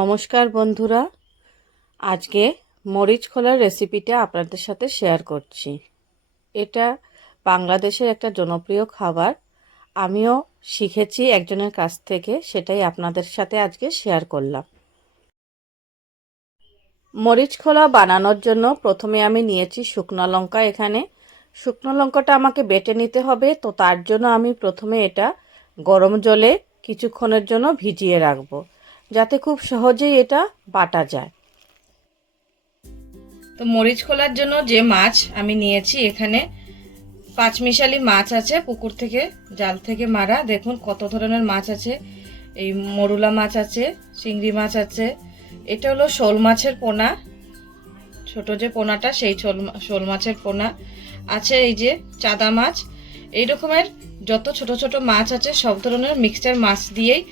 নমস্কার বন্ধুরা। আজকে মরিচ খোলার রেসিপিটা আপনাদের সাথে শেয়ার করছি। এটা বাংলাদেশের একটা জনপ্রিয় খাবার। আমিও শিখেছি একজনের কাছ থেকে, সেটাই আপনাদের সাথে আজকে শেয়ার করলাম। মরিচ খোলা বানানোর জন্য প্রথমে আমি নিয়েছি শুকনো লঙ্কা এখানে। শুকনো লঙ্কাটা আমাকে বেটে নিতে হবে, তো তার জন্য আমি প্রথমে এটা গরম জলে কিছুক্ষণের জন্য ভিজিয়ে রাখব। যাতে খুব সহজেই এটা বাটা যায়। তো মরিচ খোলার জন্য যে মাছ আমি নিয়েছি এখানে, পাঁচমিশালি মাছ আছে পুকুর থেকে, জাল থেকে মারা। দেখুন কত ধরনের মাছ আছে। এই মরুলা মাছ আছে, চিংড়ি মাছ আছে। এটা হলো শোল মাছের পোনা। ছোট যে পোনাটা, সেই শোল শোল মাছের পোনা। আছে এই যে চাদা মাছ। এই রকমের যত ছোট ছোট মাছ আছে, সব ধরনের মিক্সচার মাছ দিয়েই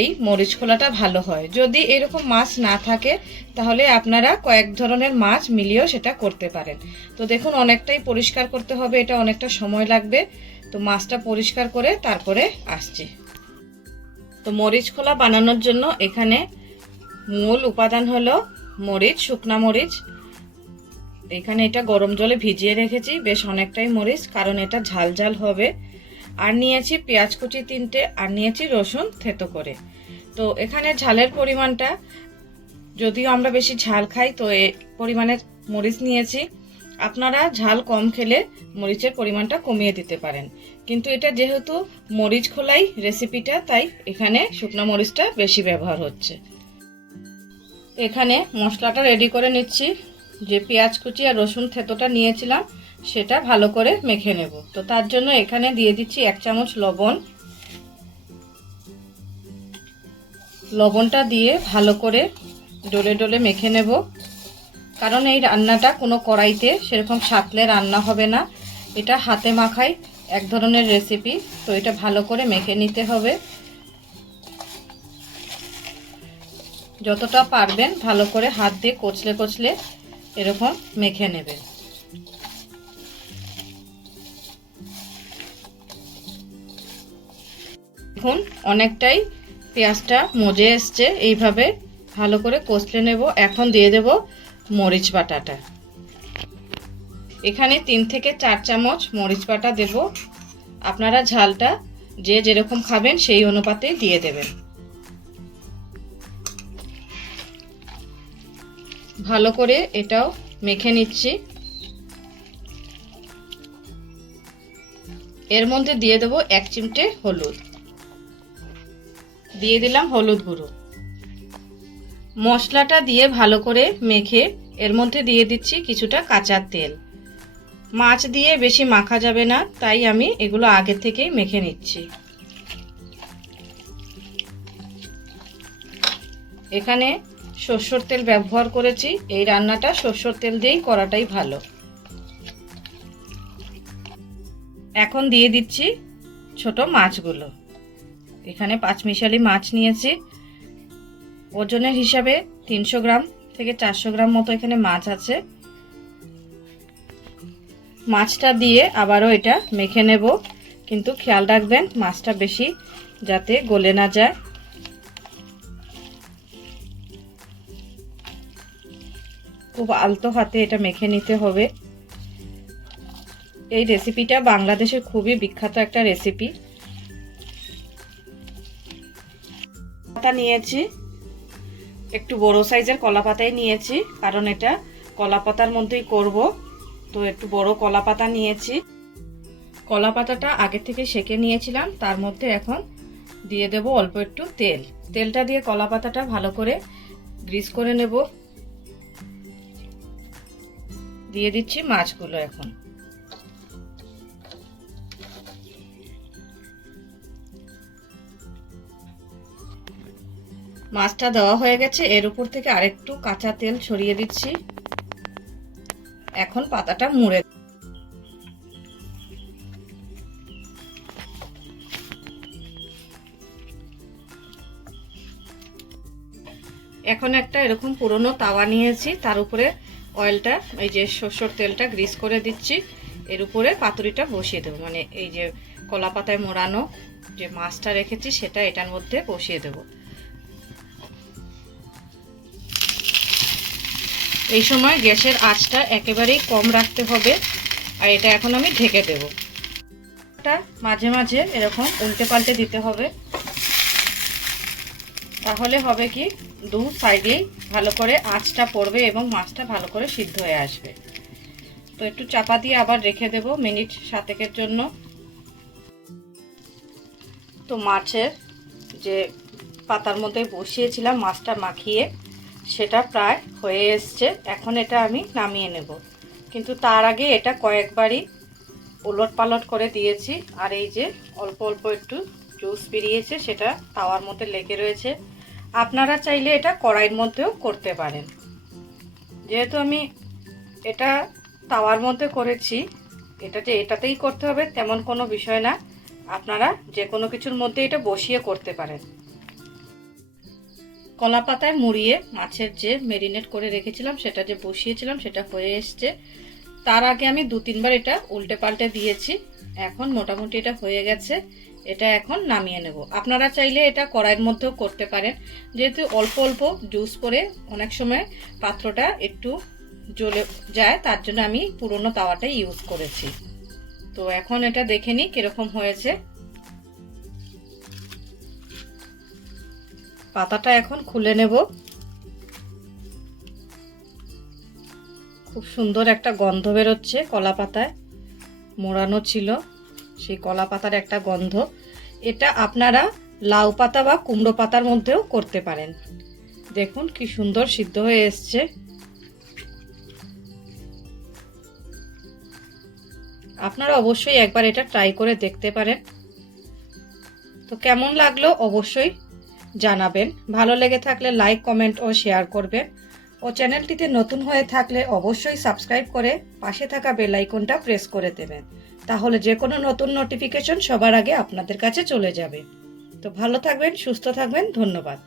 এই মরিচ খোলাটা ভালো হয়। যদি এরকম মাছ না থাকে, তাহলে আপনারা কয়েক ধরনের মাছ মিলিয়েও সেটা করতে পারেন। তো দেখুন, অনেকটাই পরিষ্কার করতে হবে, এটা অনেকটা সময় লাগবে। তো মাছটা পরিষ্কার করে তারপরে আসছি। তো মরিচ খোলা বানানোর জন্য এখানে মূল উপাদান হলো মরিচ, শুকনা মরিচ। এখানে এটা গরম জলে ভিজিয়ে রেখেছি, বেশ অনেকটাই মরিচ, কারণ এটা ঝাল ঝাল হবে। আর নিয়েছি পেঁয়াজ কুচি তিনটে, আর নিয়েছি রসুন থেতো করে। তো এখানে ঝালের পরিমাণটা, যদিও আমরা বেশি ঝাল খাই, তো এ পরিমাণের মরিচ নিয়েছি। আপনারা ঝাল কম খেলে মরিচের পরিমাণটা কমিয়ে দিতে পারেন। কিন্তু এটা যেহেতু মরিচ খোলাই রেসিপিটা, তাই এখানে শুকনো মরিচটা বেশি ব্যবহার হচ্ছে। এখানে মশলাটা রেডি করে নিচ্ছি। যে পেঁয়াজ কুচি আর রসুন থেতোটা নিয়েছিলাম, সেটা ভালো করে মেখে নেব। তো তার জন্য এখানে দিয়ে দিচ্ছি এক চামচ লবণ। লবণটা দিয়ে ভালো করে ডলে ডলে মেখে নেব। কারণ এই রান্নাটা কোনো কড়াইতে সেরকম সাতলে রান্না হবে না। এটা হাতে মাখাই এক ধরনের রেসিপি তো এটা ভালো করে মেখে নিতে হবে। যতটা পারবেন ভালো করে হাত দিয়ে কচলে কচলে এরকম মেখে নেবে। দেখুন, অনেকটাই পেঁয়াজটা মজে এসছে। এইভাবে ভালো করে কষলে নেব। এখন দিয়ে দেব মরিচ বাটাটা। এখানে তিন থেকে চার চামচ মরিচ বাটা দেব। আপনারা ঝালটা যে যেরকম খাবেন সেই অনুপাতে দিয়ে দেবেন। ভালো করে এটাও মেখে নিচ্ছি। এর মধ্যে দিয়ে দেবো এক চিমটে হলুদ। দিয়ে দিলাম হলুদ গুঁড়ো। মশলাটা দিয়ে ভালো করে মেখে এর মধ্যে দিয়ে দিচ্ছি কিছুটা কাঁচা তেল। মাছ দিয়ে বেশি মাখা যাবে না, তাই আমি এগুলো আগে থেকেই মেখে নিচ্ছি। এখানে সর্ষের তেল ব্যবহার করেছি। এই রান্নাটা সর্ষের তেল দিয়েই করাটাই ভালো। এখন দিয়ে দিচ্ছি ছোট মাছগুলো। এখানে পাঁচমিশালি মাছ নিয়েছি। ওজনের হিসাবে তিনশো গ্রাম থেকে চারশো গ্রাম মতো এখানে মাছ আছে। মাছটা দিয়ে আবারও এটা মেখে নেব। কিন্তু খেয়াল রাখবেন মাছটা বেশি যাতে গলে না যায়। খুব আলতো হাতে এটা মেখে নিতে হবে। এই রেসিপিটা বাংলাদেশের খুবই বিখ্যাত একটা রেসিপি। পাতা নিয়েছি, একটু বড় সাইজের কলা পাতাই নিয়েছি, কারণ এটা কলা পাতার মধ্যেই করব। তো একটু বড় কলা পাতা নিয়েছি। কলা পাতাটা আগে থেকে সেকে নিয়েছিলাম, তার মধ্যে এখন দিয়ে দেব অল্প একটু তেল। তেলটা দিয়ে কলা পাতাটা ভালো করে গ্রিস করে নেব। দিয়ে দিচ্ছি মাছগুলো এখন। মাছটা দেওয়া হয়ে গেছে, এর উপর থেকে আরেকটু কাঁচা তেল ছড়িয়ে দিচ্ছি। এখন পাতাটা মুড়ে এখন একটা এরকম পুরনো তাওয়া নিয়েছি, তার উপরে অয়েলটা এই যে সর্ষের তেলটা গ্রিস করে দিচ্ছি। এর উপরে পাতুরিটা বসিয়ে দেবো। মানে এই যে কলা পাতায় মোড়ানো যে মাছটা রেখেছি, সেটা এটার মধ্যে বসিয়ে দেবো। এই সময় গ্যাসের আঁচটা একেবারেই কম রাখতে হবে, আর এটা এখন আমি ঢেকে দেব। এটা মাঝে মাঝে এরকম উল্টে পাল্টে দিতে হবে। তাহলে হবে কি, দু সাইডেই ভালো করে আঁচটা পড়বে এবং মাছটা ভালো করে সিদ্ধ হয়ে আসবে। তো একটু চাপা দিয়ে আবার রেখে দেব মিনিট সাতেকের জন্য। তো মাছের যে পাতার মধ্যে বসিয়েছিলাম মাছটা মাখিয়ে, সেটা প্রায় হয়ে এসছে। এখন এটা আমি নামিয়ে নেব। কিন্তু তার আগে এটা কয়েকবারই উলট পালট করে দিয়েছি। আর এই যে অল্প অল্প একটু জুস বেরিয়েছে, সেটা তাওয়ার মধ্যে লেগে রয়েছে। আপনারা চাইলে এটা কড়াইয়ের মধ্যেও করতে পারেন। যেহেতু আমি এটা তাওয়ার মধ্যে করেছি, এটা যে এটাতেই করতে হবে তেমন কোনো বিষয় না। আপনারা যে কোনো কিছুর মধ্যে এটা বসিয়ে করতে পারেন। কলা পাতায় মুড়িয়ে মাছের যে মেরিনেট করে রেখেছিলাম, সেটা যে বসিয়েছিলাম, সেটা হয়ে এসছে। তার আগে আমি দু তিনবার এটা উল্টে পাল্টে দিয়েছি। এখন মোটামুটি এটা হয়ে গেছে। এটা এখন নামিয়ে নেব। আপনারা চাইলে এটা কড়াইয়ের মধ্যেও করতে পারেন। যেহেতু অল্প অল্প জুস করে অনেক সময় পাত্রটা একটু জ্বলে যায়, তার জন্য আমি পুরনো তাওয়াটাই ইউজ করেছি। তো এখন এটা দেখে নিই কীরকম হয়েছে। পাতাটা এখন খুলে নেব। খুব সুন্দর একটা গন্ধ বেরোচ্ছে কলা পাতায়। মোড়ানো ছিল। সেই কলা পাতার একটা গন্ধ। এটা আপনারা লাউ পাতা বা কুমড়ো পাতার মধ্যেও করতে পারেন। দেখুন কি সুন্দর সিদ্ধ হয়ে এসছে। আপনারা অবশ্যই একবার এটা ট্রাই করে দেখতে পারেন। তো কেমন লাগল অবশ্যই জানাবেন। ভালো লেগে থাকলে লাইক কমেন্ট ও শেয়ার করবেন। ও চ্যানেলটিতে নতুন হয়ে থাকলে অবশ্যই সাবস্ক্রাইব করে পাশে থাকা বেল আইকনটা প্রেস করে দেবেন। তাহলে যে কোনো নতুন নোটিফিকেশন সবার আগে আপনাদের কাছে চলে যাবে। তো ভালো থাকবেন, সুস্থ থাকবেন, ধন্যবাদ।